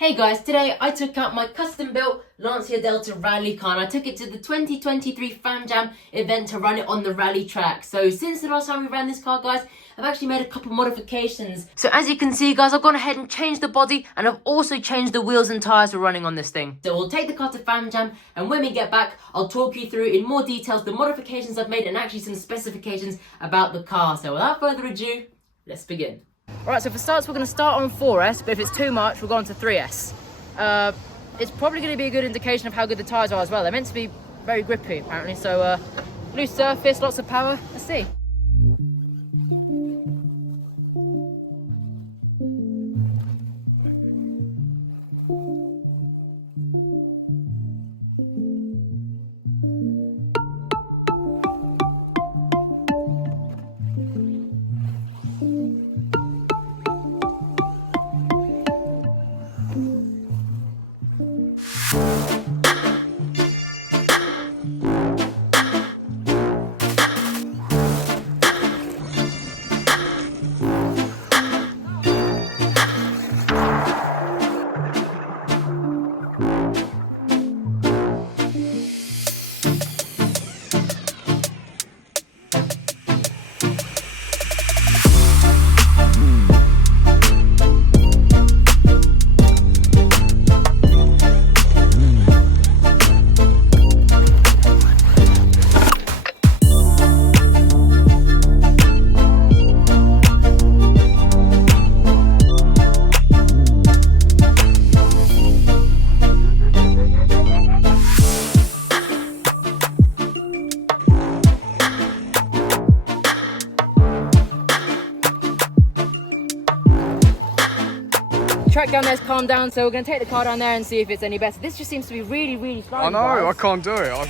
Hey guys, today I took out my custom built Lancia Delta rally car and I took it to the 2023 FamJam event to run it on the rally track. So since the last time we ran this car, guys, I've actually made a couple modifications. So as you can see, guys, I've gone ahead and changed the body and I've also changed the wheels and tyres we're running on this thing. So we'll take the car to FamJam and when we get back, I'll talk you through in more details the modifications I've made and actually some specifications about the car. So without further ado, let's begin. Alright, so for starts we're going to start on 4S, but if it's too much we'll go on to 3S. It's probably going to be a good indication of how good the tyres are as well. They're meant to be very grippy apparently, so loose surface, lots of power, let's see. Track down there's calmed down, so we're going to take the car down there and see if it's any better. This just seems to be really slow. I know, I can't do it.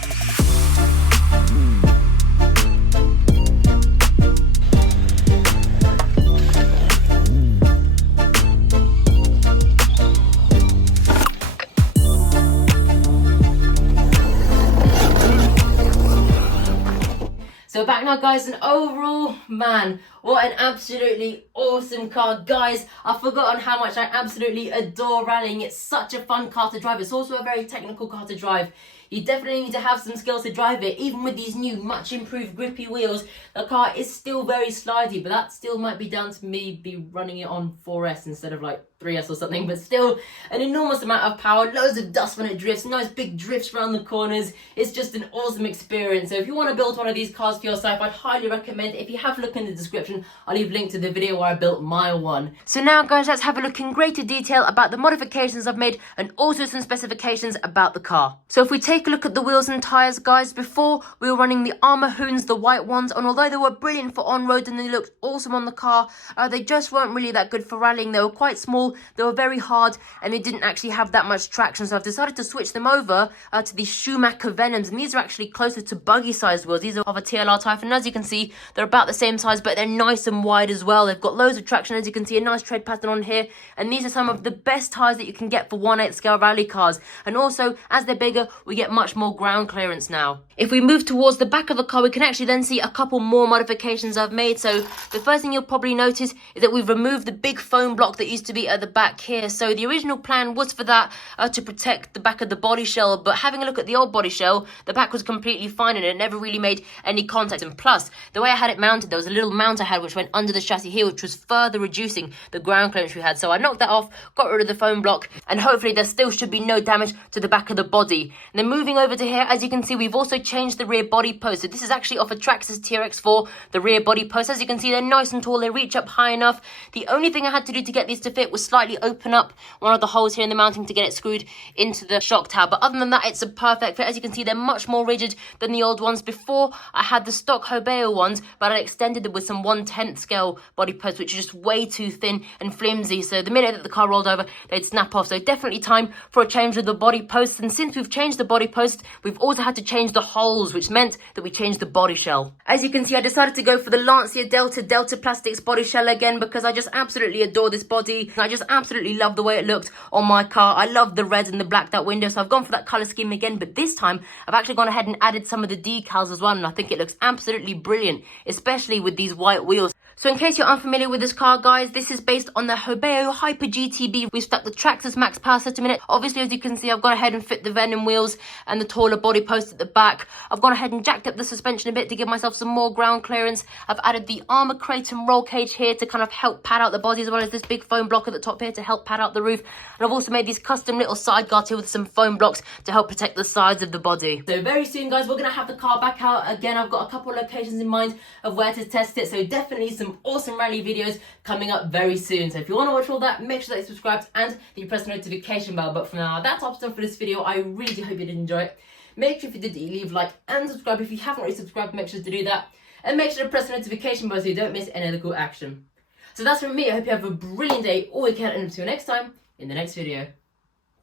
So back now, guys, and overall, man, what an absolutely awesome car. Guys, I've forgotten how much I absolutely adore rallying. It's such a fun car to drive. It's also a very technical car to drive. You definitely need to have some skills to drive it. Even with these new, much improved grippy wheels, the car is still very slidey, but that still might be down to me be running it on 4S instead of like 3S or something, but still an enormous amount of power, loads of dust when it drifts, nice big drifts around the corners. It's just an awesome experience. So if you want to build one of these cars for yourself, I'd highly recommend it. If you have a look in the description, I'll leave a link to the video where I built my one. So now, guys, let's have a look in greater detail about the modifications I've made and also some specifications about the car. So if we take a look at the wheels and tyres, guys, before we were running the Armour Hoons, the white ones, and although they were brilliant for on-road and they looked awesome on the car, they just weren't really that good for rallying. They were quite small, they were very hard, and they didn't actually have that much traction, so I've decided to switch them over to the Schumacher Venoms, and these are actually closer to buggy-sized wheels. These are of a TLR type, and as you can see, they're about the same size, but they're nice and wide as well. They've got loads of traction, as you can see, a nice tread pattern on here, and these are some of the best tyres that you can get for 1/8 scale rally cars, and also, as they're bigger, we get much more ground clearance now. If we move towards the back of the car, we can actually then see a couple more modifications I've made. So the first thing you'll probably notice is that we've removed the big foam block that used to be at the back here. So the original plan was for that to protect the back of the body shell, but having a look at the old body shell, the back was completely fine and it never really made any contact. And plus, the way I had it mounted, there was a little mount I had which went under the chassis here, which was further reducing the ground clearance we had. So I knocked that off, got rid of the foam block, and hopefully there still should be no damage to the back of the body. And then moving over to here, as you can see, we've also changed the rear body post. So this is actually off a Traxxas TRX4, the rear body post. As you can see, they're nice and tall, they reach up high enough. The only thing I had to do to get these to fit was slightly open up one of the holes here in the mounting to get it screwed into the shock tower. But other than that, it's a perfect fit. As you can see, they're much more rigid than the old ones. Before, I had the stock Hobeo ones, but I extended them with some 1/10 scale body posts, which are just way too thin and flimsy. So the minute that the car rolled over, they'd snap off. So definitely time for a change of the body posts. And since we've changed the body post, we've also had to change the holes, which meant that we changed the body shell. As you can see, I decided to go for the Lancia Delta Plastics body shell again because I just absolutely adore this body. I just absolutely love the way it looked on my car. I love the red and the black that window, so I've gone for that colour scheme again, but this time I've actually gone ahead and added some of the decals as well, and I think it looks absolutely brilliant, especially with these white wheels. So in case you're unfamiliar with this car, guys, this is based on the Hobeo Hyper GTB. We've stuck the Traxxas Max Power System in it. Obviously, as you can see, I've gone ahead and fit the Venom wheels and the taller body post at the back. I've gone ahead and jacked up the suspension a bit to give myself some more ground clearance. I've added the armor crate and roll cage here to kind of help pad out the body, as well as this big foam block at the top here to help pad out the roof. And I've also made these custom little side guards here with some foam blocks to help protect the sides of the body. So very soon, guys, we're going to have the car back out again. I've got a couple of locations in mind of where to test it, so definitely some awesome rally videos coming up very soon. So if you want to watch all that, make sure that you're subscribed and that you press the notification bell. But for now, that's all for this video. I really do hope you did enjoy it. Make sure if you did, that you leave a like and subscribe. If you haven't already subscribed, make sure to do that, and make sure to press the notification bell so you don't miss any of the cool action. So that's from me. I hope you have a brilliant day or weekend, and until next time in the next video.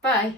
Bye.